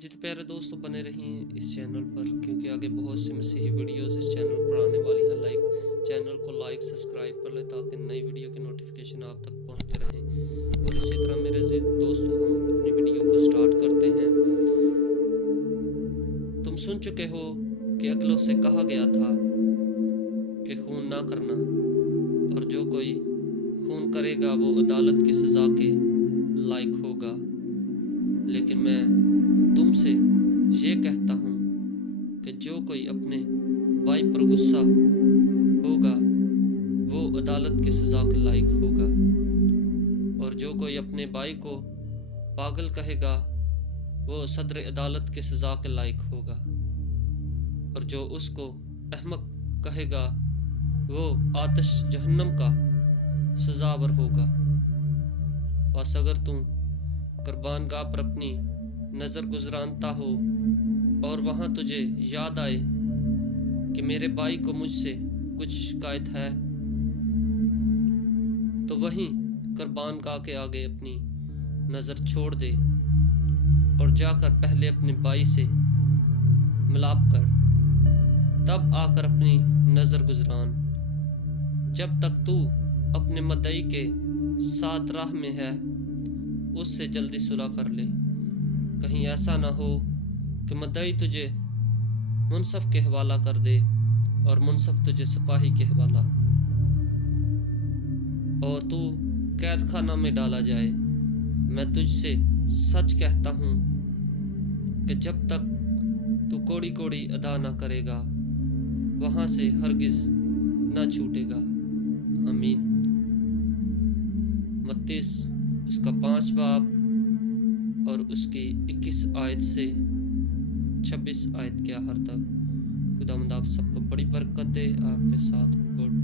जी तो प्यारे दोस्तों, बने रहिए इस चैनल पर क्योंकि आगे बहुत सी मसीही वीडियोस इस चैनल पर आने वाली हैं। चैनल को लाइक सब्सक्राइब कर लें ताकि नई वीडियो की नोटिफिकेशन आप तक पहुंचते रहें। और इसी तरह मेरे दोस्तों, हम अपनी वीडियो को स्टार्ट करते हैं। तुम सुन चुके हो कि अगलों से कहा गया था कि खून ना करना, और जो कोई खून करेगा वो अदालत की सज़ा के लायक होगा। लेकिन मैं तुमसे ये कहता हूँ कि जो कोई अपने भाई पर गुस्सा होगा वो अदालत की सज़ा के लायक होगा, और जो कोई अपने भाई को पागल कहेगा वो सदर अदालत की सज़ा के लायक होगा, और जो उसको अहमक कहेगा वो आतिश जहन्नम का सज़ावर होगा। बस अगर तुम कुर्बानगाह पर अपनी नज़र गुजरानता हो और वहाँ तुझे याद आए कि मेरे भाई को मुझसे कुछ शिकायत है, तो वहीं कुर्बानगाह के आगे अपनी नज़र छोड़ दे और जाकर पहले अपने भाई से मिलाप कर, तब आकर अपनी नज़र गुजरान। जब तक तू अपने मदई के साथ राह में है उससे जल्दी सुलह कर ले। कहीं ऐसा ना हो कि मदई तुझे मुनसफ के हवाला कर दे और मुनसफ तुझे सिपाही के हवाला, और तू कैद खाना में डाला जाए। मैं तुझसे सच कहता हूँ कि जब तक तू कोड़ी कोड़ी अदा ना करेगा वहाँ से हरगिज ना छूटेगा। आमीन। मत्ती उसका 5 बाब और उसकी 21 आयत से 26 आयत के आखिर तक। खुदावंद आप सबको बड़ी बरकत दे, आपके साथ हो। गॉड